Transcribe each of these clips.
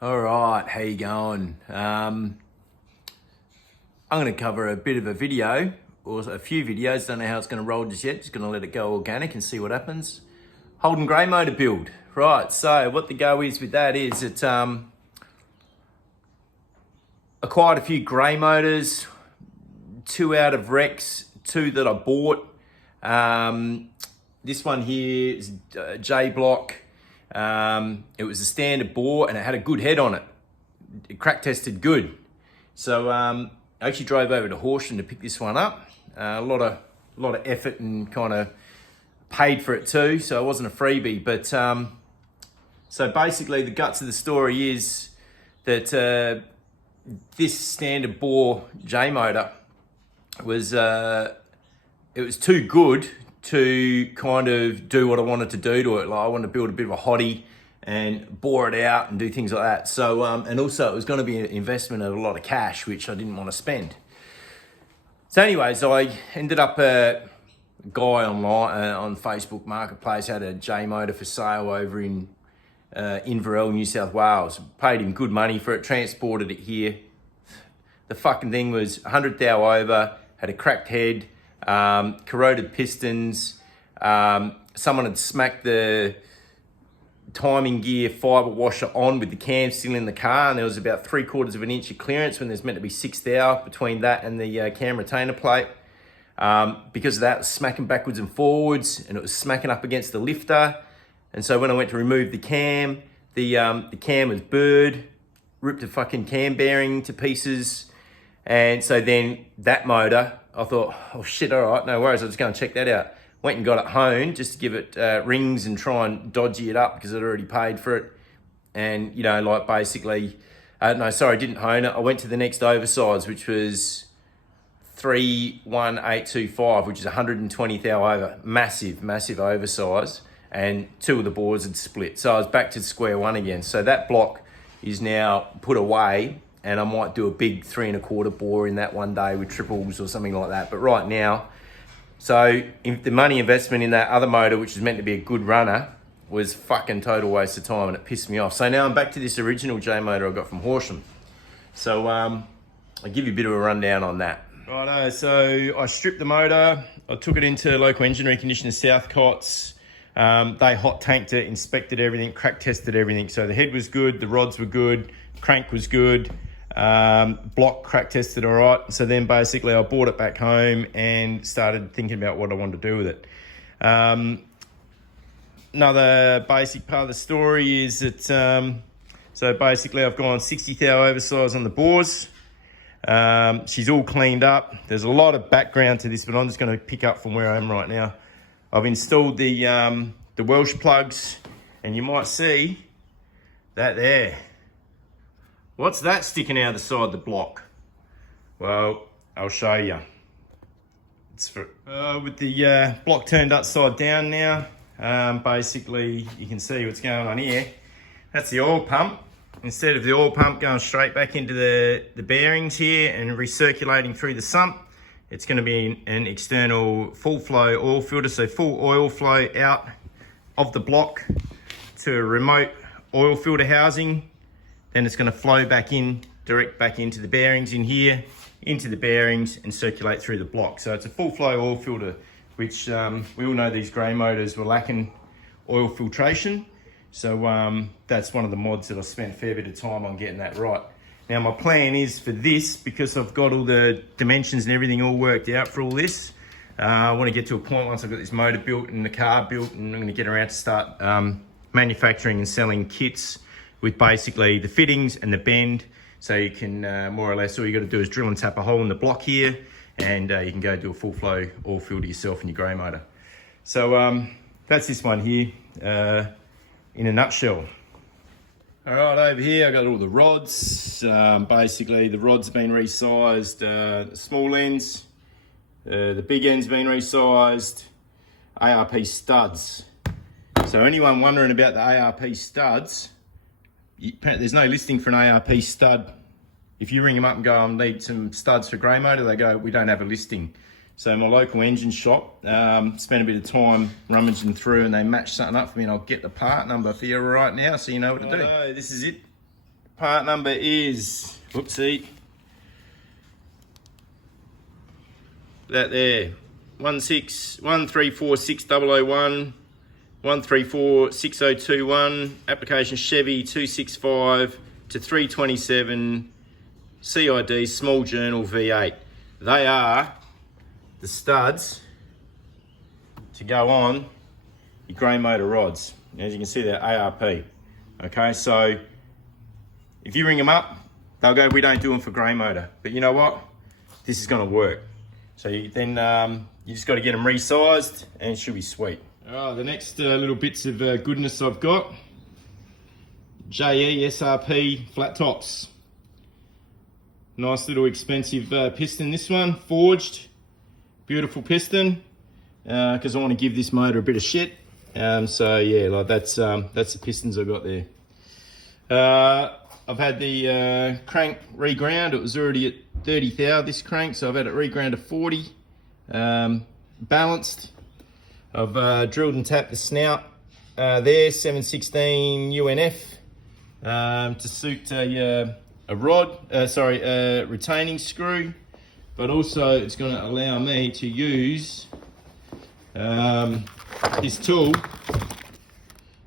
All right, how you going? I'm going to cover a bit of a video, or a few videos. Don't know how it's going to roll just yet. Just going to let it go organic and see what happens. Holden grey motor build. Right, so what the go is with that is it acquired a few grey motors, 2 out of Rex, 2 that I bought. This one here is J block. It was a standard bore and it had a good head on it. It crack tested good. So I actually drove over to Holden to pick this one up. A lot of effort and kind of paid for it too. So it wasn't a freebie. But so basically the guts of the story is that this standard bore J motor was it was too good to kind of do what I wanted to do to it. Like I wanted to build a bit of a hottie and bore it out and do things like that. So, and also it was going to be an investment of a lot of cash, which I didn't want to spend. So anyways, I ended up, a guy online on Facebook Marketplace had a J motor for sale over in Inverell, New South Wales. Paid him good money for it, transported it here. The fucking thing was 100 thou over, had a cracked head, corroded pistons. Someone had smacked the timing gear fibre washer on with the cam still in the car, and there was about 3/4 of an inch of clearance when there's meant to be 6 thou between that and the cam retainer plate. Because of that, it was smacking backwards and forwards, and it was smacking up against the lifter. And so when I went to remove the cam was burred, ripped a fucking cam bearing to pieces. And so then that motor, I thought, oh shit, all right, no worries, I'll just go and check that out. Went and got it honed just to give it rings and try and dodgy it up because I'd already paid for it. And, you know, like basically, no, sorry, I didn't hone it. I went to the next oversize, which was 31825, which is 120 thou over. Massive, massive oversize. And 2 of the boards had split. So I was back to square one again. So that block is now put away, and I might do a big 3 1/4 bore in that one day with triples or something like that. But right now, so if the money investment in that other motor, which is meant to be a good runner, was fucking total waste of time, and it pissed me off. So now I'm back to this original J motor I got from Horsham. So I'll give you a bit of a rundown on that. Righto, so I stripped the motor. I took it into local engine reconditioner Southcott's. They hot tanked it, inspected everything, crack tested everything. So the head was good, the rods were good, crank was good, block crack tested all right. So then basically I brought it back home and started thinking about what I wanted to do with it. Another basic part of the story is that, so basically I've gone 60 thou oversize on the bores. She's all cleaned up. There's a lot of background to this, but I'm just going to pick up from where I am right now. I've installed the Welsh plugs, and you might see that there. What's that sticking out the side of the block? Well, I'll show you. It's for, with the block turned upside down now, basically you can see what's going on here. That's the oil pump. Instead of the oil pump going straight back into the bearings here and recirculating through the sump, it's going to be an external full flow oil filter, so full oil flow out of the block to a remote oil filter housing. Then it's going to flow back in, direct back into the bearings in here, into the bearings and circulate through the block. So it's a full flow oil filter, which we all know these grey motors were lacking oil filtration. So that's one of the mods that I spent a fair bit of time on getting that right. Now my plan is for this, because I've got all the dimensions and everything all worked out for all this, I want to get to a point once I've got this motor built and the car built, and I'm going to get around to start manufacturing and selling kits with basically the fittings and the bend. So you can more or less, all you got to do is drill and tap a hole in the block here, and you can go do a full flow oil filter yourself in your grey motor. So that's this one here in a nutshell. All right, over here I got all the rods. Basically the rods have been resized, the small ends, the big end's been resized, ARP studs. So anyone wondering about the ARP studs, there's no listing for an ARP stud. If you ring them up and go, I need some studs for grey motor, they go, we don't have a listing. So my local engine shop spent a bit of time rummaging through, and they matched something up for me, and I'll get the part number for you right now so you know what to do. This is it. part number is, whoopsie, that there, 1346001, 1346021, application Chevy 265 to 327, CID small journal V8. They are the studs to go on your grey motor rods. As you can see, they're ARP. Okay, so if you ring them up, they'll go, we don't do them for grey motor. But you know what? This is going to work. So you just got to get them resized and it should be sweet. Oh, the next little bits of goodness I've got. JE SRP flat tops. Nice little expensive piston, this one, forged. Beautiful piston, because I want to give this motor a bit of shit. So yeah, like that's the pistons I got there. I've had the crank reground. It was already at 30 thou, this crank, so I've had it reground to 40. Balanced. I've drilled and tapped the snout there, 716 UNF, to suit a retaining screw, but also it's going to allow me to use this tool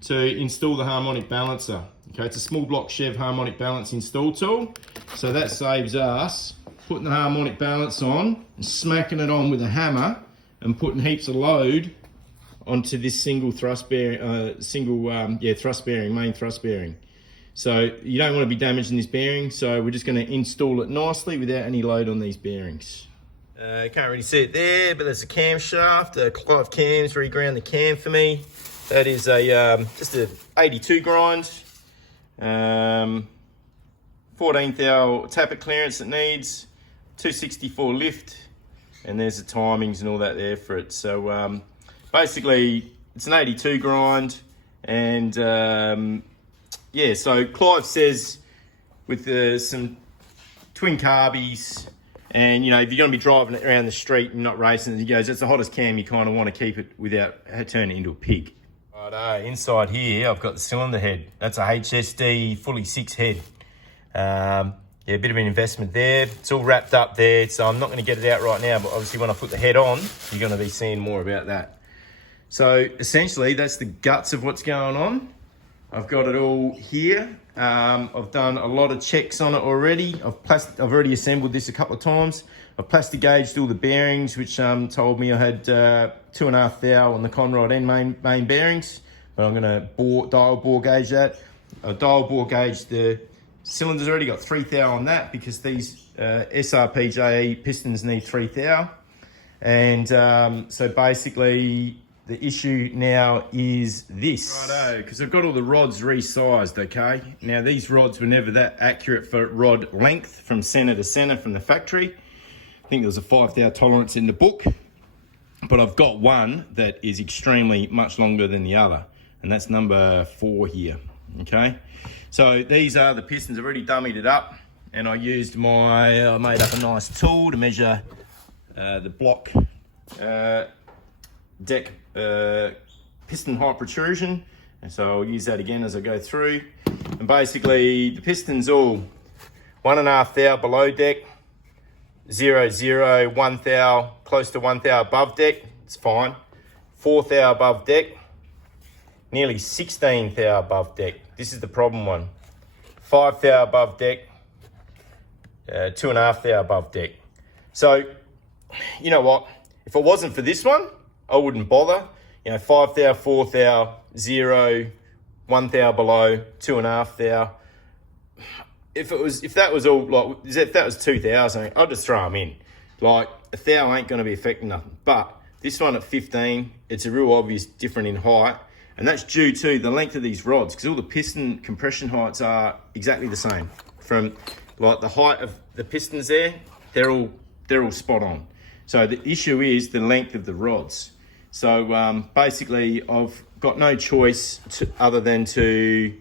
to install the harmonic balancer. Okay, it's a small block Chev harmonic balance install tool, so that saves us putting the harmonic balance on and smacking it on with a hammer and putting heaps of load onto this single thrust bearing, main thrust bearing. So you don't want to be damaging this bearing, so we're just going to install it nicely without any load on these bearings. You can't really see it there, but there's a camshaft. Clive Cams reground the cam for me. That is just a 82 grind. 14 thou tappet clearance it needs. 264 lift. And there's the timings and all that there for it. So basically, it's an 82 grind. And yeah, so Clive says with some twin carbies, and you know, if you're going to be driving it around the street and not racing, he goes, that's the hottest cam, you kind of want to keep it without turning it into a pig. Right, inside here, I've got the cylinder head. That's a HSD fully 6 head. Yeah, a bit of an investment there. It's all wrapped up there, so I'm not going to get it out right now, but obviously when I put the head on, you're going to be seeing more about that. So essentially, that's the guts of what's going on. I've got it all here. I've done a lot of checks on it already. I've already assembled this a couple of times. I've plastic gauged all the bearings, which told me I had 2.5 thou on the conrod and main bearings. But I'm going to dial bore gauge that. I dial bore gauge the cylinders. Already got 3 thou on that because these SRP JE pistons need 3 thou. And so basically, the issue now is this. Righto, because I've got all the rods resized, okay? Now, these rods were never that accurate for rod length from center to center from the factory. I think there was a 5 thou tolerance in the book, but I've got one that is extremely much longer than the other, and that's number 4 here, okay? So these are the pistons. I've already dummied it up, and I made up a nice tool to measure the block deck piston height protrusion, and so I'll use that again as I go through. And basically the piston's all 1.5 thou below deck, 0 0 1 thou, close to 1 thou above deck, it's fine. 4 thou above deck, nearly 16 thou above deck, this is the problem one. 5 thou above deck, 2.5 thou above deck. So you know what, if it wasn't for this one, I wouldn't bother. You know, 5 thou, 4 thou, 0, 1 thou below, 2.5 thou. If that was all, like, if that was 2 thou, I'd just throw them in. Like, a thou ain't going to be affecting nothing. But this one at 15, it's a real obvious difference in height. And that's due to the length of these rods, because all the piston compression heights are exactly the same. From like the height of the pistons there, they're all spot on. So the issue is the length of the rods. So basically, I've got no choice other than to,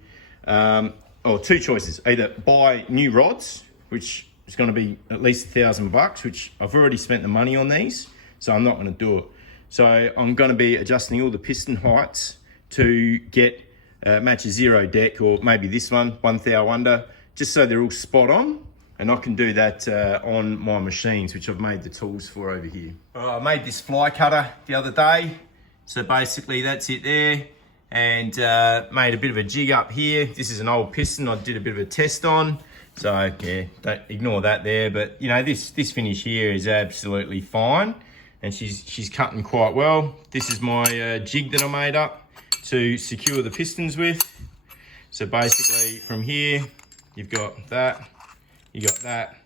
or 2 choices. Either buy new rods, which is going to be at least $1,000, which I've already spent the money on these, so I'm not going to do it. So I'm going to be adjusting all the piston heights to get match a 0 deck, or maybe this one, 1 thou under, just so they're all spot on. And I can do that on my machines, which I've made the tools for over here. I made this fly cutter the other day. So basically that's it there. And made a bit of a jig up here. This is an old piston I did a bit of a test on. So yeah, don't ignore that there. But you know, this finish here is absolutely fine. And she's cutting quite well. This is my jig that I made up to secure the pistons with. So basically from here, you've got that. You got that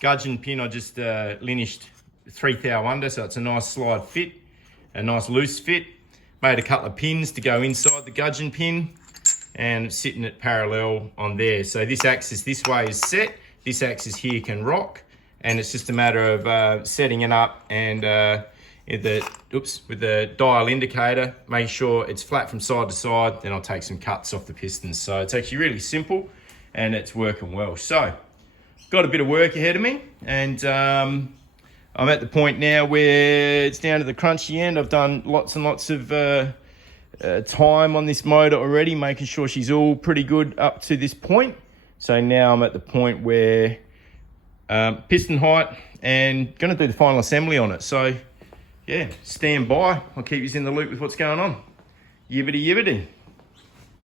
gudgeon pin. I just linished 3 thou under, so it's a nice slide fit, a nice loose fit. Made a couple of pins to go inside the gudgeon pin, and it's sitting at parallel on there. So this axis this way is set. This axis here can rock, and it's just a matter of setting it up and with the dial indicator, make sure it's flat from side to side. Then I'll take some cuts off the pistons. So it's actually really simple, and it's working well. So got a bit of work ahead of me, and I'm at the point now where it's down to the crunchy end. I've done lots and lots of time on this motor already, making sure she's all pretty good up to this point. So now I'm at the point where piston height and going to do the final assembly on it. So yeah, stand by. I'll keep you in the loop with what's going on. Yibbity yibbity.